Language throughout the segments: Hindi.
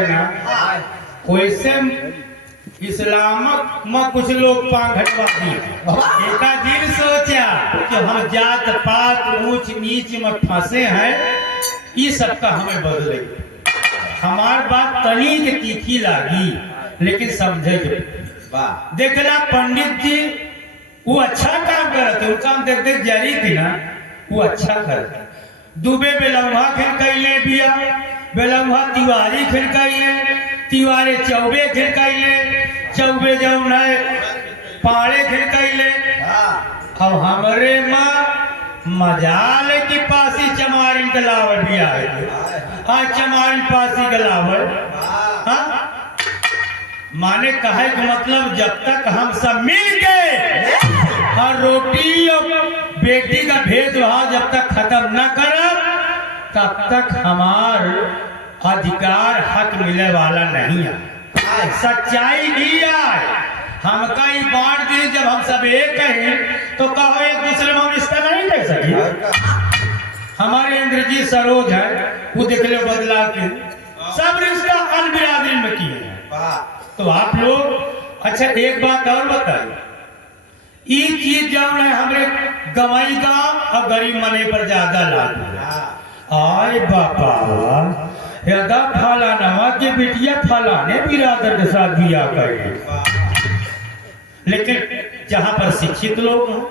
है ना वैसे इस्लामक में कुछ लोग पांघटवादी एका दिन सोचा कि हम जात पात ऊंच नीच में फंसे हैं, ये सबका हमें बदले। हमार बात तनी के तीखी लागी लेकिन समझे देखना पंडित जी वो अच्छा काम करते, उनका हम देख देख जारी थी ना, वो अच्छा करते। दुबे बेलौहा खेल कैले बिया, बेलौहा तिवारी खेल कैले, तिवारे चौबे खेल कैले, चौबे जौन है पाड़े खेल कैले। अब हमरे माँ मजाल की पासी चमारी गलावट भी आए, हाँ चमारी पासी गलावट। हाँ माने कहे कि मतलब जब तक हम सब मिल गए और रोटी और बेटी का भेदभाव जब तक खत्म न करब तब तक हमार अधिकार हक मिले वाला नहीं है। सच्चाई ही आए हमका ही बांट दी, जब हम सब एक हैं तो कहो एक दूसरे में हम रिश्ता नहीं देख सके। हमारे इंद्रजीत सरोज है वो देख लो बदलाव के सब रिश्ता अन बिरादरी में किए हैं। तो आप लोग अच्छा एक बात और बताइए, ये चीज जो है हमरे गवाई गांव और गरीब मने पर ज्यादा लागू। आय बापा यदा फलाना के बिटिया फलाने बिरादर के साथ बिया करे, लेकिन जहां पर शिक्षित लोग हैं,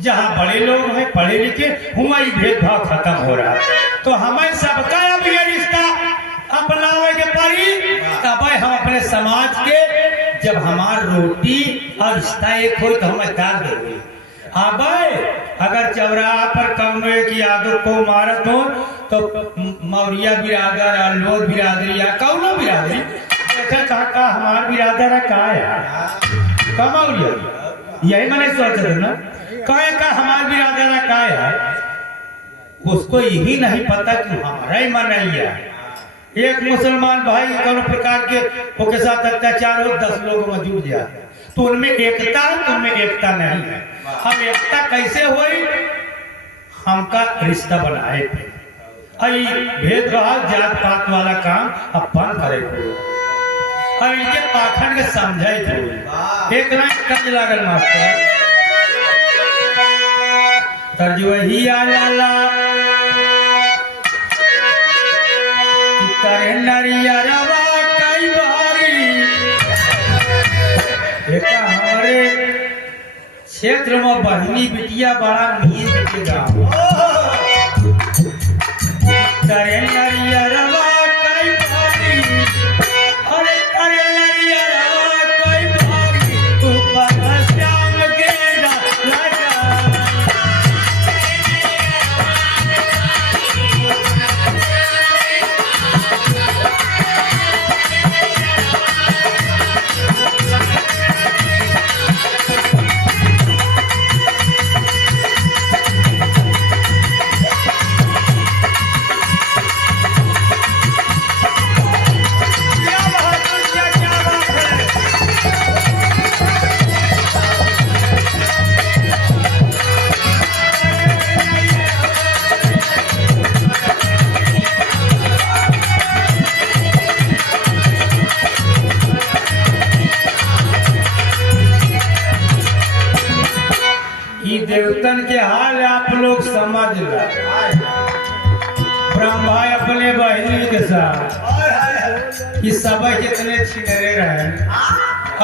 जहां बड़े लोग हैं पढ़े लिखे, हुआ ही भेदभाव खत्म हो रहा है। तो हमें सबका अब ये रिश्ता अपनावे के पड़ी, तब हम अपने समाज के जब हमार रोटी और रिश्ता एक हो तो हम त्याग देंगे। अब अगर चौराहा पर कमरे की आदत को मारत हो तो मौर्या बिरादर और लोध बिरादरी या कौनो बिरादरी कहा हमार बिरादर है कहा है का मौर्या, यही मैंने सोचा था ना कहे का हमार बिरादर है कहा है, उसको यही नहीं पता कि हमारा ही मन नहीं है। एक मुसलमान भाई कौन प्रकार के उसके साथ अत्याचार हो 10 लोगों में जुट जाए तो उनमें एकता, उनमें एकता नहीं है। हम एकता कैसे हुई, हमका रिश्ता बनाए थे, भेदभाव जात पात वाला काम अपन करे थे और इनके पाखंड के समझे थे। एक रात कज लागल मास्टर तरजुही आला करे नरियरवा कई बारी। देखा हमारे क्षेत्र में बहनी बिटिया बड़ा नींद के गाँव करे नरियरवा कई बारी, अरे करे नरियरवा कई बारी, ऊपर श्याम के लगा देवतन के हाल आप लोग समझ लो। ब्रह्मा अपने बहनी के साथ ये सब कितने छिनरे रहे,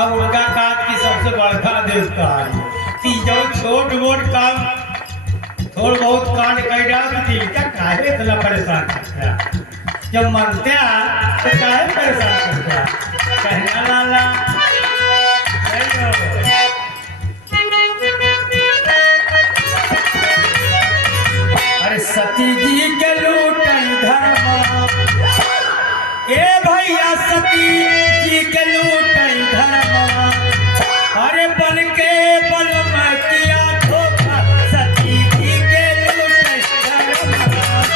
अब उनका काज की सबसे बड़का देवता है कि जो छोट मोट काम थोड़ा बहुत कांड कर डाल थी क्या काहे इतना परेशान करता, जब मानते तो काहे परेशान करता कहना लाला। अरे सती जी के लूटन धर्मा, ए भैया सती जी के लूटन धर्मा, अरे बल के बल में किया धोखा, सती जी के लूटन धर्मा।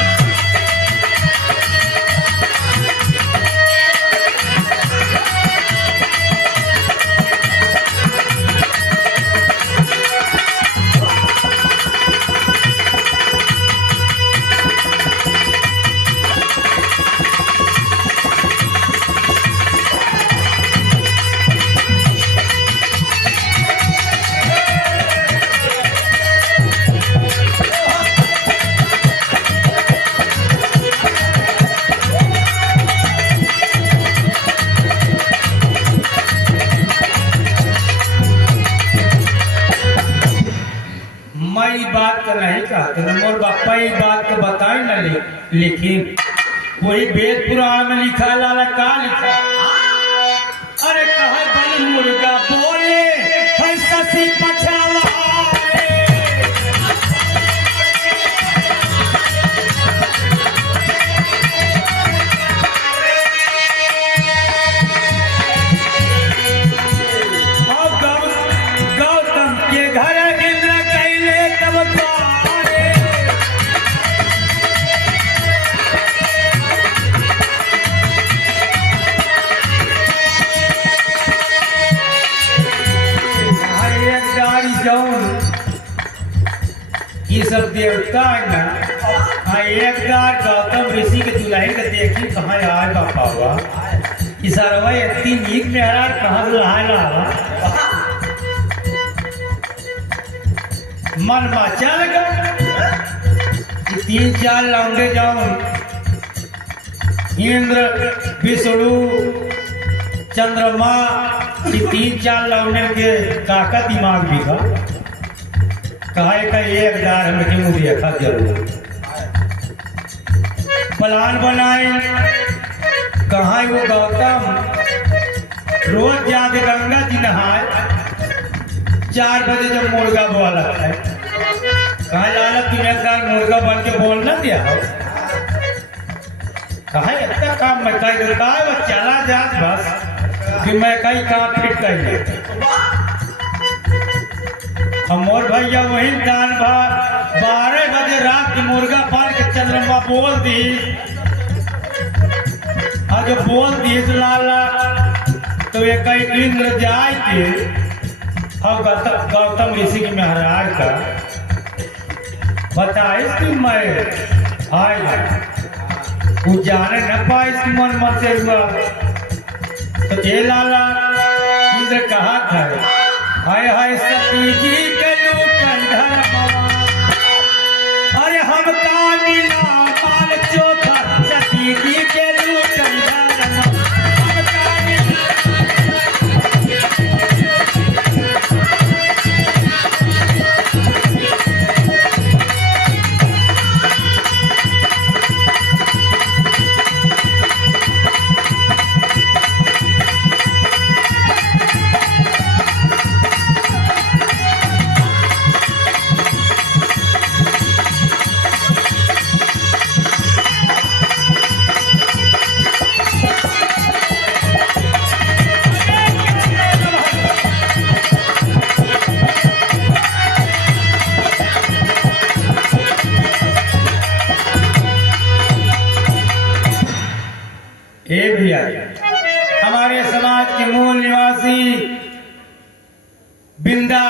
ई बात का नहीं कहते न, मोर बापा ई बात के बताए न लेकिन वही वेद पुराण में लिखा लाला का लिखा। अरे कहा बन मुर्गा बोले है ससी पछावा ये सब देवता है ना। हाँ एक बार गौतम ऋषि के दुल्हन के देखी कहाँ आए बापा हुआ इसरवा इतनी नीक में हरा कहाँ से लहा लहा मन मचा लगा कि 3-4 लौंडे जाऊं इंद्र विष्णु चंद्रमा ये 3-4 लौंडे के काका दिमाग भी था कहा का एक दार हम क्यों देखा जरूर प्लान बनाए कहा वो गौतम रोज जाके गंगा जी नहाए 4 बजे जब मुर्गा बोला है कहा लाला तुम्हें साल मुर्गा बन के बोलना दिया हो कहा इतना काम मैं कह देता है वो चला जात बस कि मैं कहीं काम फिट कर लेता मोर भैया वही दान भा 12 बजे रात की मुर्गा पाल के चंद्रमा बोल दी और जो बोल दी तो लाला तो ये कई इंद्र जाए थे और गौतम ऋषि की महाराज का बताए कि मैं आए वो जाने न पाए इसकी मन से तो ये लाला इंद्र कहा था हाय हाय सती जी के लूटन धर्मवा अरे हम का मिला माल चोखा सती जी के लूटन धर्मवा हम का मिला हमारे समाज के मूल निवासी बिंदा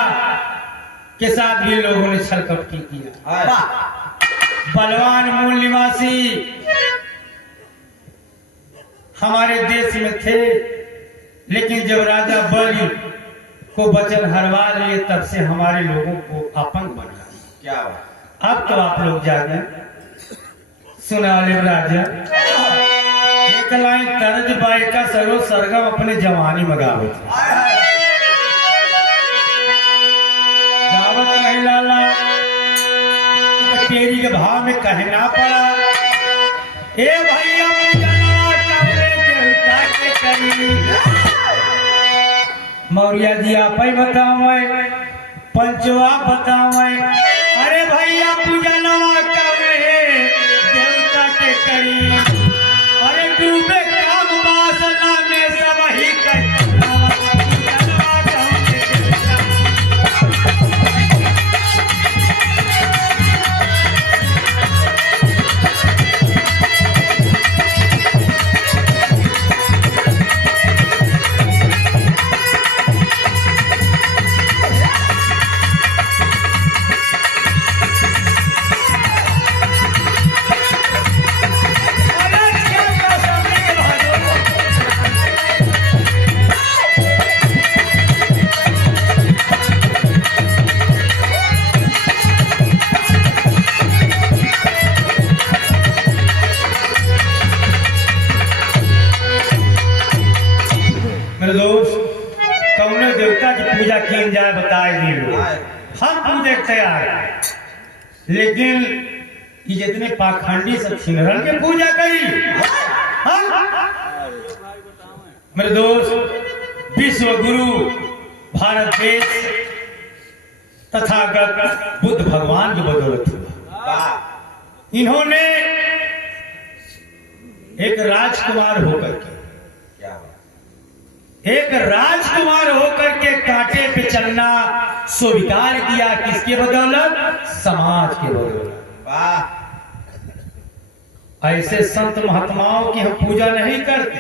के साथ भी लोगों ने छलकपटी किया। बलवान मूल निवासी हमारे देश में थे लेकिन जब राजा बलि को वचन हरवा लिए तब से हमारे लोगों को अपंग बना क्या अब तो आप लोग जाने सुना ले राजा एक लाइन तर्ज बाई का सरो सरगम अपने जवानी में गावत नहीं लाला तेरी के भाव में कहना पड़ा ए भैया मौर्या जी आप ही बताओ पंचवा बताओ अरे भैया पूजा नवा देवता के करी अरे डूबे काम वासना में सब ही हम पूजे तैयार हैं, लेकिन ये जितने पाखंडी सब छिनरल के पूजा करी। मेरे दोस्त, विश्व गुरु भारत देश तथागत बुद्ध भगवान की बदौलत हुआ। इन्होंने एक राजकुमार होकर के कांटे पे चलना स्वीकार किया। किसके बदौलत? समाज के बदौलत। ऐसे संत महात्माओं की हम पूजा नहीं करते,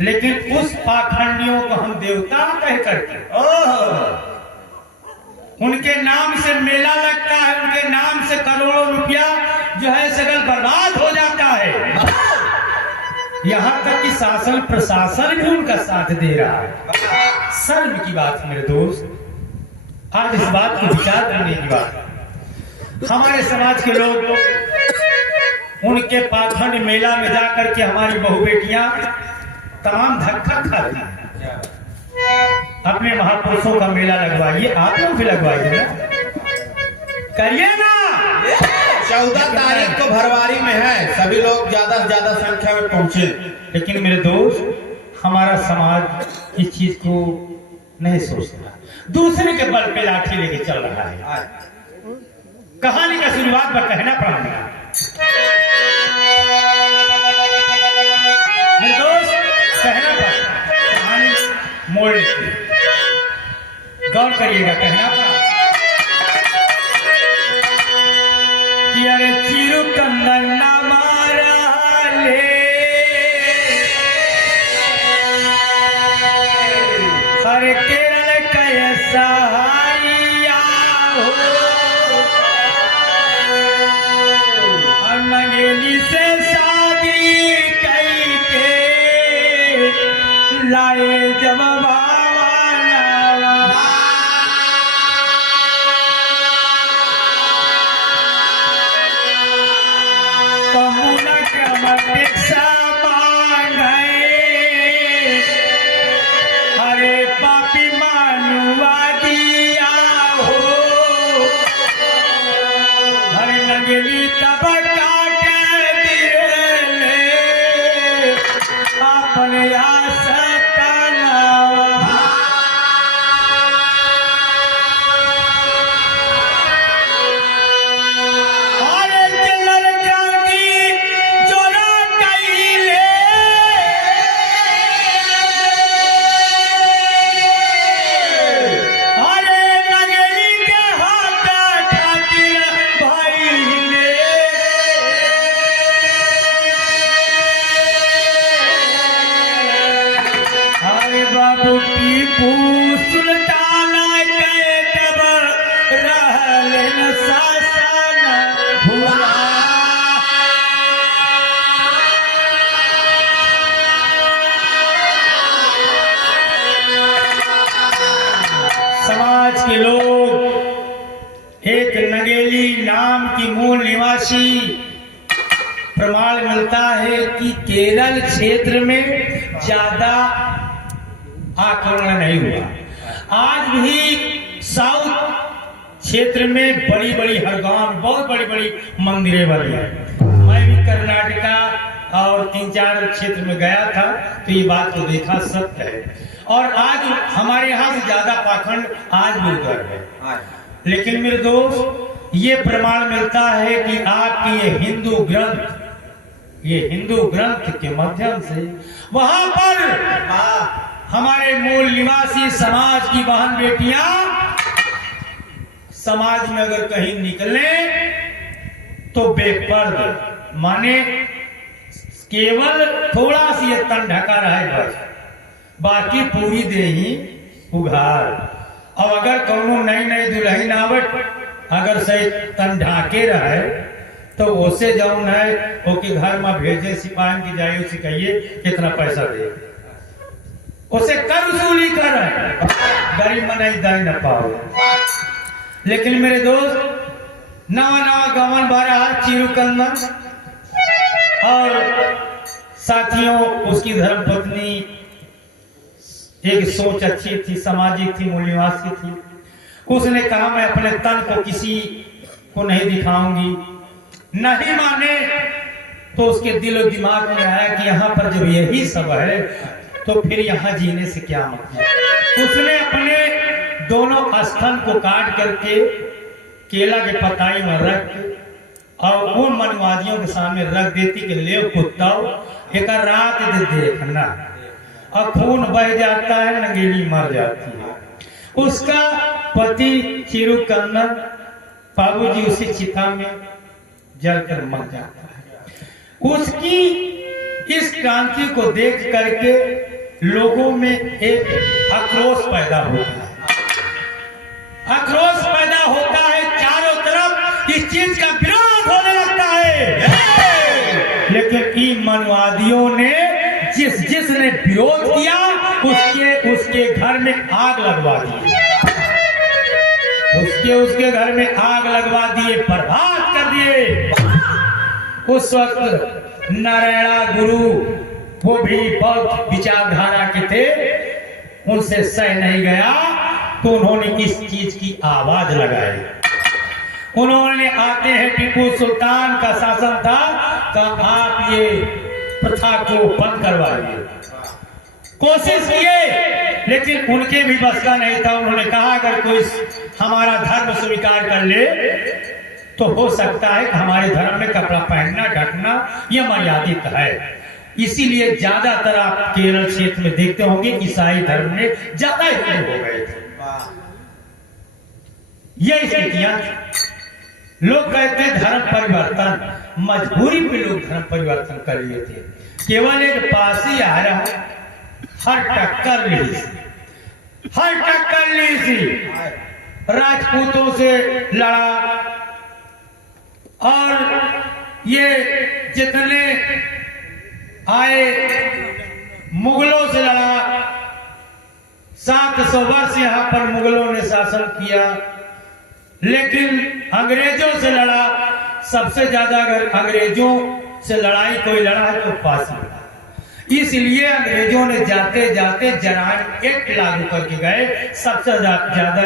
लेकिन उस पाखंडियों को हम देवता कह करके, उनके नाम से मेला लगता है, उनके नाम से करोड़ों रुपया जो है सगल बर्बाद हो जाता है। यहाँ तक कि शासन प्रशासन भी उनका साथ दे रहा है। शर्म की बात मेरे दोस्त, आज इस बात को विचार करने की बात। हमारे समाज के लोग उनके पाखंड मेला में जाकर के हमारी बहू बेटियां तमाम धक्का खाती हैं। अपने महापुरुषों का मेला लगवाइए, आप लोग भी लगवाइए ना, करिए ना। 14 तारीख को भरवारी में है, सभी लोग ज्यादा से ज्यादा संख्या में पहुंचे। लेकिन मेरे दोस्त, हमारा समाज इस चीज को नहीं सोचता, दूसरे के बल पे लाठी लेके चल रहा है। कहानी का शुरुआत पर कहना पड़ेगा मेरे दोस्त, कहना पड़ेगा, कहानी मोड़ लेती, गौर करिएगा। कहना पड़ा कि अरे चिरु कंदन ना मारा ले, हरे केरल कैसा हारिया हो, नगेली से शादी कई के लाए जब हरे पापी मानुआ दिया हो, हरे नगेली तब काट दिले अपने आस समाज के लोग एक नगेली नाम की मूल निवासी प्रमाण मिलता है कि केरल क्षेत्र में ज्यादा आक्रमण नहीं हुआ। आज भी साउथ क्षेत्र में बड़ी बड़ी हर गांव बहुत बड़ी बड़ी मंदिरें बनी है। मैं भी कर्नाटका और 3-4 क्षेत्र में गया था, तो ये बात को देखा, सत्य है। और आज हमारे यहाँ से ज्यादा पाखंड आज भी उधर है। लेकिन मेरे दोस्त, ये प्रमाण मिलता है कि आपकी ये हिंदू ग्रंथ के माध्यम से वहां पर हमारे मूल निवासी समाज की बहन बेटियां समाज में अगर कहीं निकले तो बेपर्द, माने केवल थोड़ा सी ये तन ढका रहे बस, बाकी पूरी देही उघार। और अगर कौनो नई दुल्हन आवट अगर से तन ढाके रहे तो उसे जौन है ओके घर में भेजे सिपाही की जाए, उसे कहिए कितना पैसा दे, उसे कर वसूली कर, गरीब मनाई दे न पाओ। लेकिन मेरे दोस्त, नवा गवन बारह चिरुकंदन और साथियों, उसकी धर्मपत्नी एक सोच अच्छी थी, सामाजिक थी, मूल निवासी थी। उसने कहा मैं अपने तन को किसी को नहीं दिखाऊंगी। नहीं माने तो उसके दिल और दिमाग में आया कि यहाँ पर जब यही सब है तो फिर यहाँ जीने से क्या मतलब। उसने अपने दोनों स्तन को काट करके केला के पताई में रख और उन मनवादियों के सामने रख देती कि ले कुत्ता एक रात देखना, और खून बह जाता है, नंगेली मर जाती है। उसका पति चिरू कन्नर बाबूजी उसी चिता में जलकर मर जाता है। उसकी इस क्रांति को देख करके लोगों में एक आक्रोश पैदा होता है, आक्रोश पैदा होता है, चारों तरफ इस चीज का विरोध होने लगता है। लेकिन इन मनवादियों ने जिसने विरोध किया उसके घर में आग लगवा दी, उसके घर में आग लगवा दिए, बर्बाद कर दिए। उस वक्त नारायणा गुरु वो भी बहुत विचारधारा के थे, उनसे सह नहीं गया तो उन्होंने इस चीज की आवाज लगाई। उन्होंने आते हैं टीपू सुल्तान का शासन था तो आप ये प्रथा को बंद करवाइए। कोशिश किए लेकिन उनके भी बस का नहीं था। उन्होंने कहा अगर कोई हमारा धर्म स्वीकार कर ले तो हो सकता है कि हमारे धर्म में कपड़ा पहनना ढकना यह मर्यादित है। इसीलिए ज्यादातर आप केरल क्षेत्र में देखते होंगे ईसाई धर्म में ज्यादा हिंदू हो गए थे। यह स्थितियां लोग कहते धर्म परिवर्तन, मजबूरी पे लोग धर्म परिवर्तन कर लिए थे। केवल एक पासी आया, हर टक्कर ली सी, राजपूतों से लड़ा और ये जितने आए मुगलों से लड़ा। 700 वर्ष यहाँ पर मुगलों ने शासन किया, लेकिन अंग्रेजों से लड़ा। सबसे ज्यादा अगर अंग्रेजों से लड़ाई कोई लड़ा है तो फांसी लड़ा। इसलिए अंग्रेजों ने जाते जाते जरायम एक्ट लागू करके गए, सबसे ज्यादा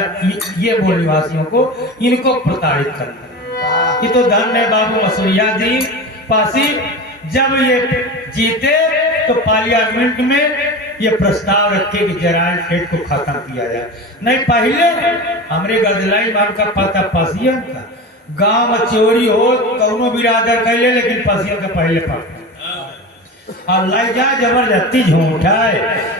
ये मूल निवासियों को इनको प्रताड़ित करना। ये तो धन्य बाबू मसूरिया जी पासी जब ये जीते तो पार्लियामेंट में ये प्रस्ताव रखे कि जरायम एक्ट को खत्म किया जाए। नहीं पहले हमरे गदलाई मान का पता पसियन का गांव में चोरी हो कौनो बिरादर कैले, लेकिन पसियन का पहले पता और लाई जा जबरदस्ती झूठाए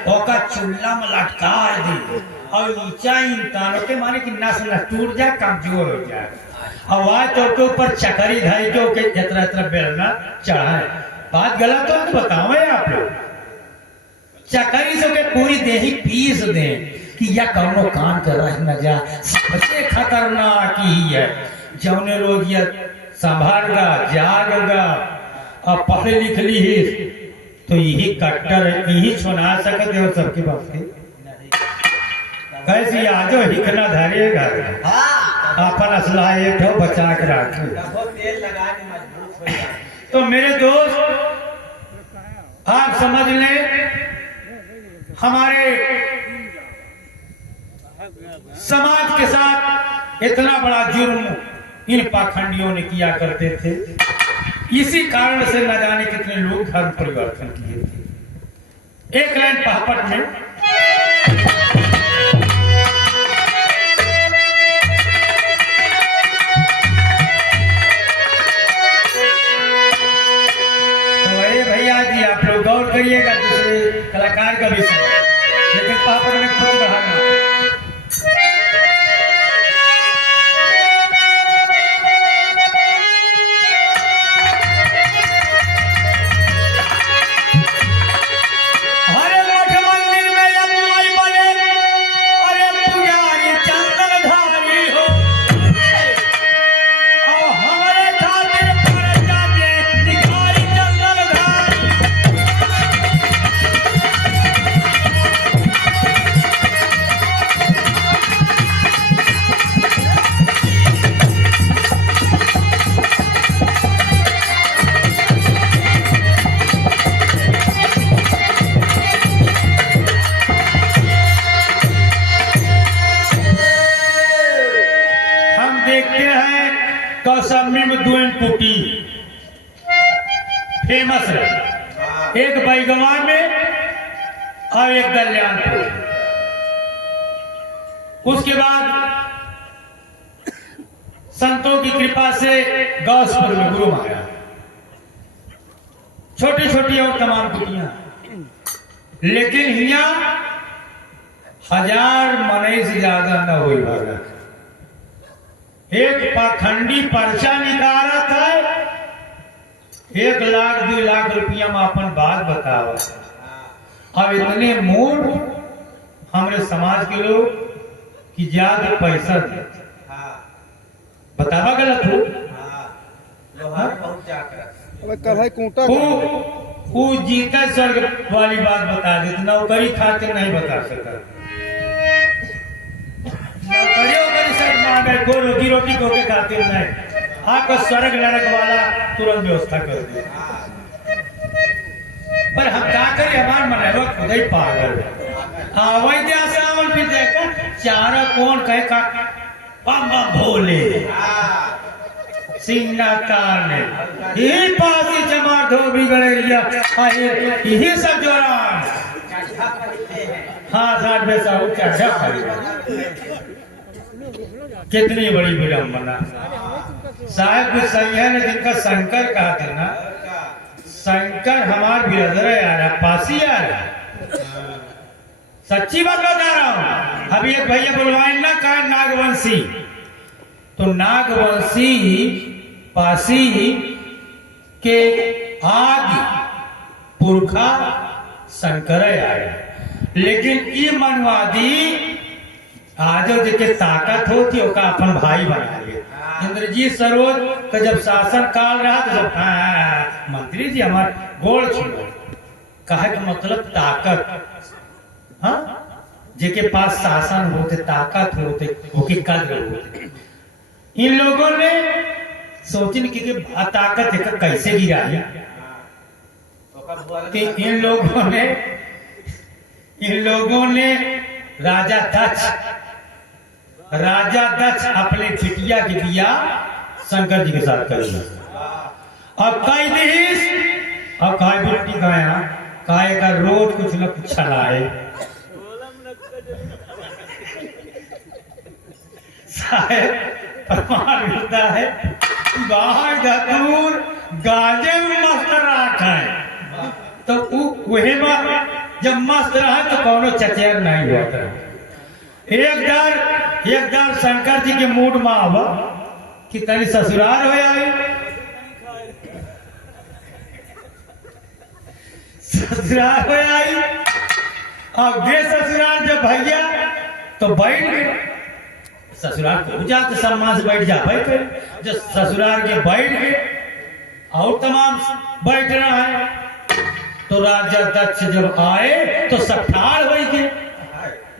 ओका चूल्हा में लटका दी और ऊंचा इंसानों के माने कि नस न टूट जाए, कमजोर हो जाए। आवाज तो के ऊपर चकरी धाई के ओके जतरा जतरा बेलना चढ़ाए। बात गलत हो तो बताओ आप लोग। चकरी से के पूरी देही पीस दे कि या कौनो काम कर रहा न जा, सबसे खतरनाक ही है। जौने रोज ये संभालगा जागगा और पढ़े लिख ली ही तो यही कट्टर है, यही सुना सकते हो सबके बात के। कैसे आजो हिकना धरेगा अपन असला एक हो बचा के रखे। तो मेरे दोस्त आप समझ लें हमारे समाज के साथ इतना बड़ा जुर्म इन पाखंडियों ने किया करते थे। इसी कारण से न जाने कितने लोग धर्म परिवर्तन किए थे। एक लाइन पापट में तो भैया जी आप लोग गौर करिएगा, दूसरे कलाकार का भी सुनो, लेकिन पापड़ में खुद बढ़ाना। हरे मठ मंदिर में देखते हैं कौशाम्बी में 2 पुटी फेमस है, एक बैगवा में और एक कल्याणपुर। उसके बाद संतों की कृपा से गौसपुर में गुरु महाराज, छोटी छोटी और तमाम कुटियां, लेकिन यहाँ 1000 मने से ज्यादा न हुई भागा। एक पाखंडी पर्चा निकालत है, 1 लाख 2 लाख रुपया में अपन बात बतावा। अब इतने मूड हमारे समाज के लोग कि ज्यादा पैसा दे बतावा गलत हो। वो जीता स्वर्ग वाली बात बता देते, नौकरी खातिर नहीं बता सकता। नौकरी सब मांगे को रोजी रोटी को के खातिर नहीं, आपको स्वर्ग नरक वाला तुरंत व्यवस्था कर दे। पर हम क्या करें, हमार मन खुद ही पागल। हाँ वही दिया फिर देखा चारा कौन कहे का बम बम भोले सिंगना तार ने यही पासी जमा धोबी गड़ेलिया यही सब जोरान। हाँ साठ पैसा ऊंचा कितनी बड़ी विडम्बना। साहब कुछ सही है ना, जिनका शंकर कहा था ना, शंकर हमार बिरदर है यार, पासी यार, सच्ची बात बता रहा हूं। अभी एक भैया बुलवाए ना कहा नागवंशी, तो नागवंशी पासी के आदि पुरखा शंकर आए, लेकिन ये मनवादी आज जिसके ताकत होती है अपन भाई बना लिए। इंद्रजीत सरोज का जब शासन काल रहा तो जब मंत्री जी हमारे गोड़ छुड़ो कहा कि मतलब ताकत, हाँ जिसके पास शासन होते ताकत होते वो की कद्र होते। इन लोगों ने सोचने की ताकत कैसे गिराई कि इन लोगों ने राजा दक्ष अपने बिटिया की बिया शंकर जी के साथ कर दिया। अब कई देश अब काय बेटी गाया काय का रोज कुछ न कुछ चलाए। प्रमाण मिलता है बाहर धतूर गाजे में मस्त रहा है, तो वही जब मस्त रहा तो कौनो चचेर नहीं होता। एक दार शंकर जी के मूड में आवा कि तनी ससुराल हो आई, ससुराल हो आई। अब वे ससुराल जब भैया तो बैठ गए, ससुराल को जाते सम्मान से बैठ जा बैठे, जब ससुराल के बैठ गए और तमाम बैठ रहा है, तो राजा दक्ष जब आए तो सब ठाड़ हो गए,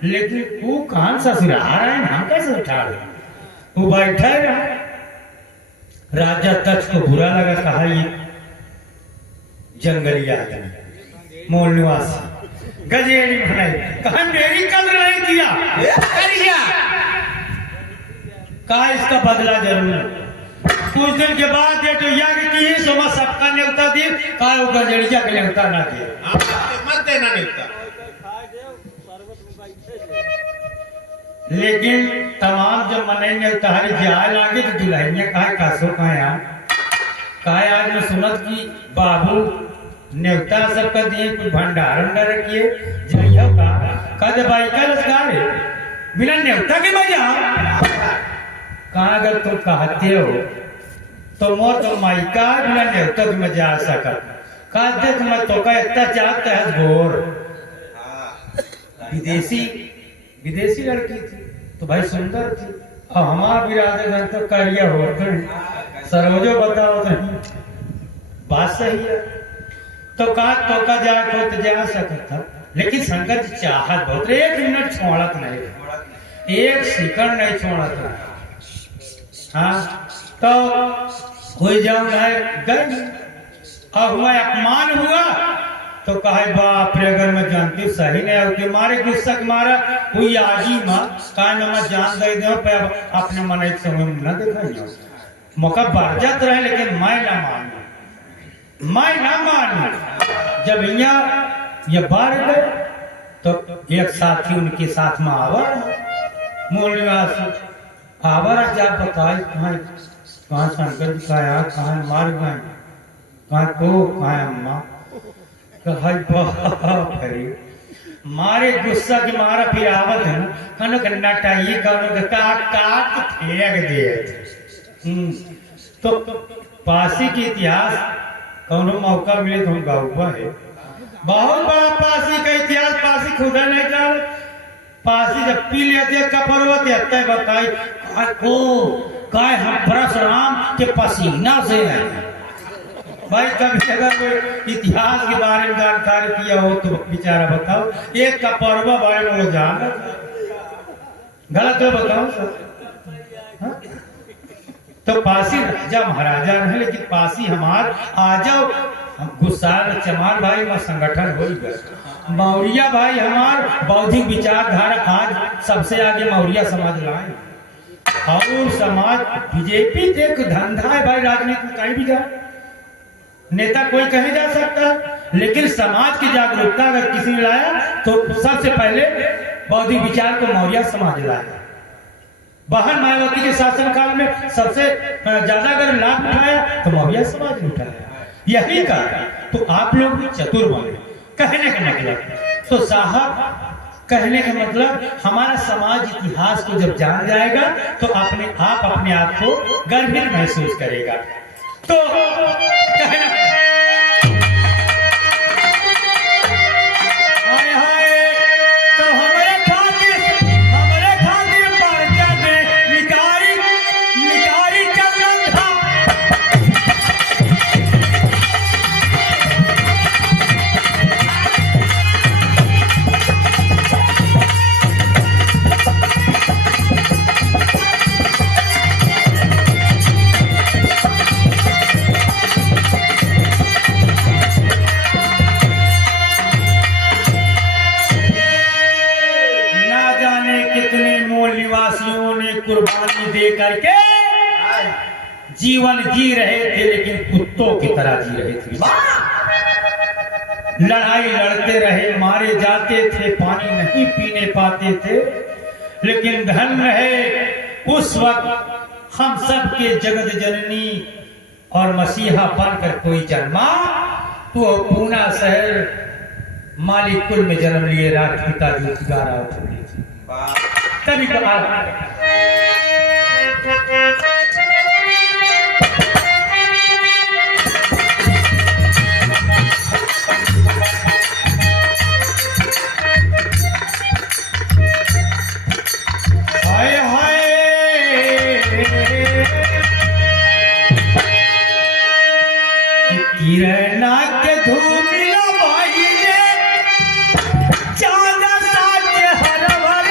लेकिन वो कहां ससुराल है ना कैसे ठाड़, वो बैठा रहा। राजा दक्ष को बुरा लगा, कहा ये जंगली आदमी मूल निवासी गजेरी बनाई, कहा मेरी कद्र नहीं किया, कहा इसका बदला जरूर। कुछ दिन के बाद ये तो यज्ञ की सोमा सबका न्योता दी, कहा वो गजेड़िया का न्योता ना दिया, मत देना न्योता। लेकिन तमाम जब मने न्योता हरी जाए लागे तो दुल्हनिया कहा कासो कहा आज मैं सुनत की बाबू न्योता सबका दिए, कुछ भंडार वंडार रखिए जाइए का भाई का रसगारे बिना न्योता के मजा। कहा अगर तुम कहते हो तो मोर तो माइका बिना न्योता के मजा आ सकत, कहा देख मैं तो का इतना चाहता है घोर। विदेशी लड़की थी तो भाई सुंदर थी, और हमारा बिरादर तो करिया हो सरोजो बताओ तो बात सही है। तो कहा तो का जा सकता, लेकिन शंकर जी चाहत बहुत, 1 मिनट छोड़त नहीं, 1 सेकंड नहीं छोड़त नहीं। हाँ तो हो जाऊंगा गए, और हुआ अपमान हुआ तो कहे बाप रे, अगर मैं जानती सही नहीं होती मारे गुस्सा के मारा कोई आजी माँ कहा न मैं जान दे दो पे अपने मन एक समय न देखा मौका बढ़ जाता रहे, लेकिन मैं ना मानू। जब यहाँ ये बाढ़ गए तो एक साथी उनके साथ में आवर मूल निवासी आवर जा बताए कहाँ शंकर जी का यार कहाँ मार गए, कहाँ को कहाँ अम्मा मारे गुस्सा के मारा फिर आवत है ना कनो नटाइए कनो काट फेंक दिए। तो पासी के इतिहास कौनो मौका मिले तो हम गाँव है बहुत बड़ा पासी का इतिहास। पासी खुदा नहीं कर पासी जब पी लेते कपरवत है बताई को काय हम परशुराम के पसीना से है। भाई कभी अगर कोई इतिहास के बारे में जानकारी किया हो तो बेचारा बताओ, एक का पर्व बारे में जान गलत हो बताओ हाँ? तो पासी राजा महाराजा रहे, लेकिन पासी हमार आ जाओ गुस्सार चमार भाई वह संगठन हो गया। मौर्य भाई हमार बौद्धिक विचारधारा आज सबसे आगे मौर्य समाज लाए और समाज बीजेपी एक धंधा है भाई, राजनीति में कहीं भी जाए नेता कोई कहीं जा सकता है, लेकिन समाज की जागरूकता अगर किसी ने लाया तो सबसे पहले बौद्धिक विचार को मौर्य समाज लाया। बहन मायावती के शासन काल में सबसे ज्यादा अगर लाभ उठाया तो मौर्य समाज ने उठाया। यही का तो आप लोग भी चतुर बने। कहने का मतलब तो साहब कहने का मतलब हमारा समाज इतिहास को जब जान जाएगा तो अपने आप को गर्वित महसूस करेगा। तो कहना कुर्बानी दे करके जीवन जी रहे थे, लेकिन कुत्तों की तरह जी रहे थे। लड़ाई लड़ते रहे, मारे जाते थे, पानी नहीं पीने पाते थे, लेकिन धन रहे उस वक्त हम सब के जगत जननी और मसीहा बनकर कोई जन्मा तो पूना शहर मालिक कुल में जन्म लिए राजपिता ज्योतिगारा तभी तो हाय हाय किरणा के धूमिया बाहिले चांदा साथ हर भर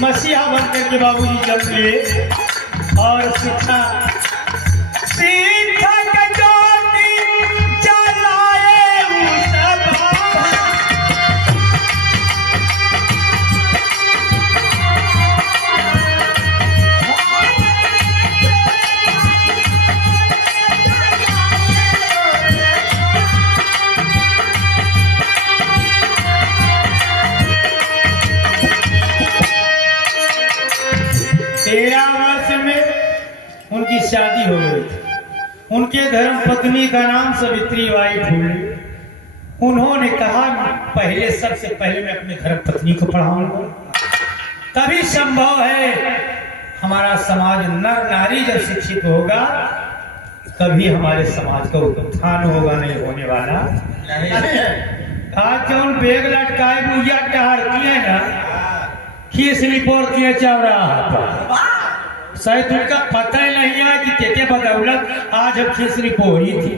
मसीहा बन करके बाबूजी जन्मे और शिक्षा उनकी शादी हो गई थी। उनके धर्म पत्नी का नाम सावित्री बाई फूले। उन्होंने कहा पहले सबसे पहले मैं अपने धर्म पत्नी को पढ़ाऊंगा, तभी संभव है हमारा समाज नर नारी जब शिक्षित होगा तभी हमारे समाज का उत्थान होगा, नहीं होने वाला आज जौन बेग लटकाए बुझिया टहरती है ना खीसली पोड़ती है चौराहा शायद उनका पता ही नहीं है कि के बदौलत आज हम खीसली पोड़ी थी।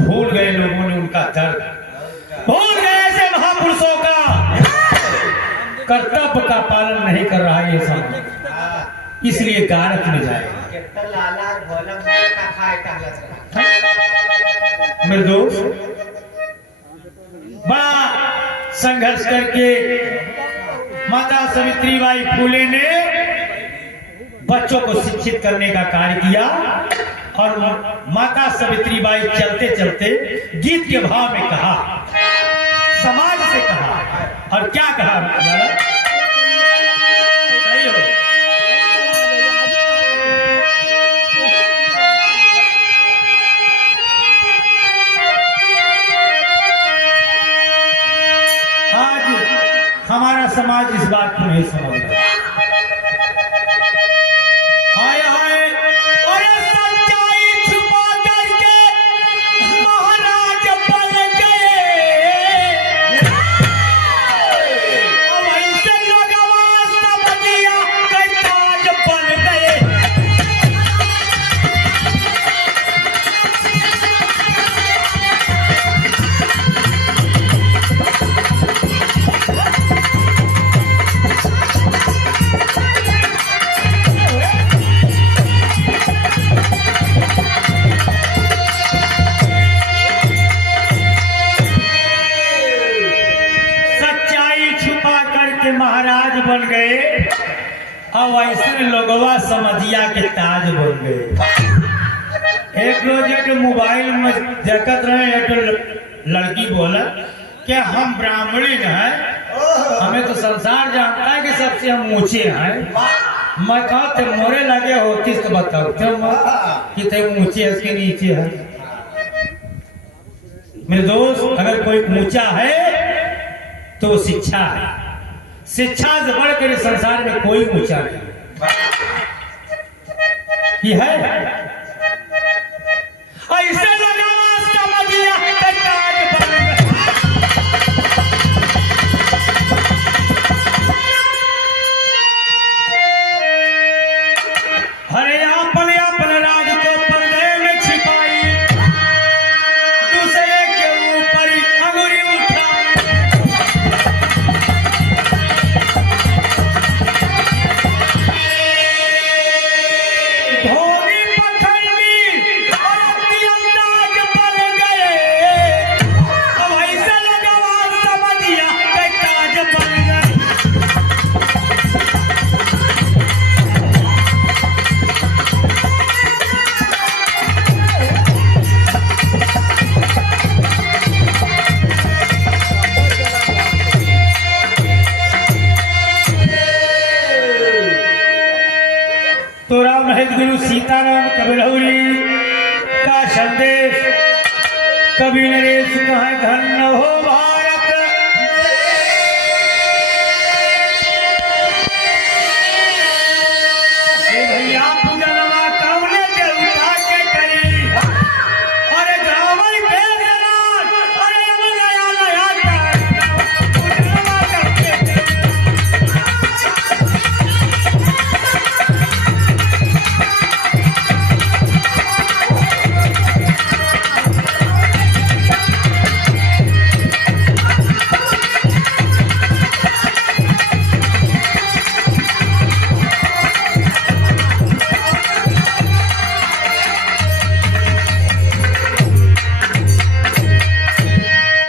भूल गए लोगों ने उनका दर्द, भूल गए ऐसे महापुरुषों का कर्तव्य का पालन नहीं कर रहा है ये समाज, इसलिए गारत में जाएगा। मेरे दोस्त बड़ा संघर्ष करके माता सावित्री बाई फूले ने बच्चों को शिक्षित करने का कार्य किया और माता सावित्री बाई चलते चलते गीत के भाव में कहा, समाज से कहा, और क्या कहा सही हो। हमारा समाज इस बात को नहीं समझ रहा। हाय हाय अरे सच्चाई छुपा करके महाराज बन गए, अब ऐसे लोग आवाज समझिया कई ताज बन गए। महाराज बन गए, अब ऐसे लोगवा समझिया के ताज बन गए। एक रोज एक मोबाइल में देखत रहे, एक लड़की बोला कि हम ब्राह्मणी हैं, हमें तो संसार जानता है कि सबसे हम ऊंचे हैं। मैं कहा थे मोरे लगे होती तो बताओ कि थे ऊंचे है कि नीचे है। मेरे दोस्त अगर कोई ऊंचा है तो शिक्षा है, शिक्षा से बढ़कर संसार में कोई ऊंचा नहीं है। ऐसे अरे अपने अपने राज को पर्दे में छिपाई, दूसरे के ऊपर अंगुली उठाई। धोनी पखंडी और अंदाज बन गए, अब ऐसे लगवा समझिया के ताज बन गए। तो राम है गुरु सीताराम कबीरौरी का संदेश, कभी नरेश कहाँ धन हो।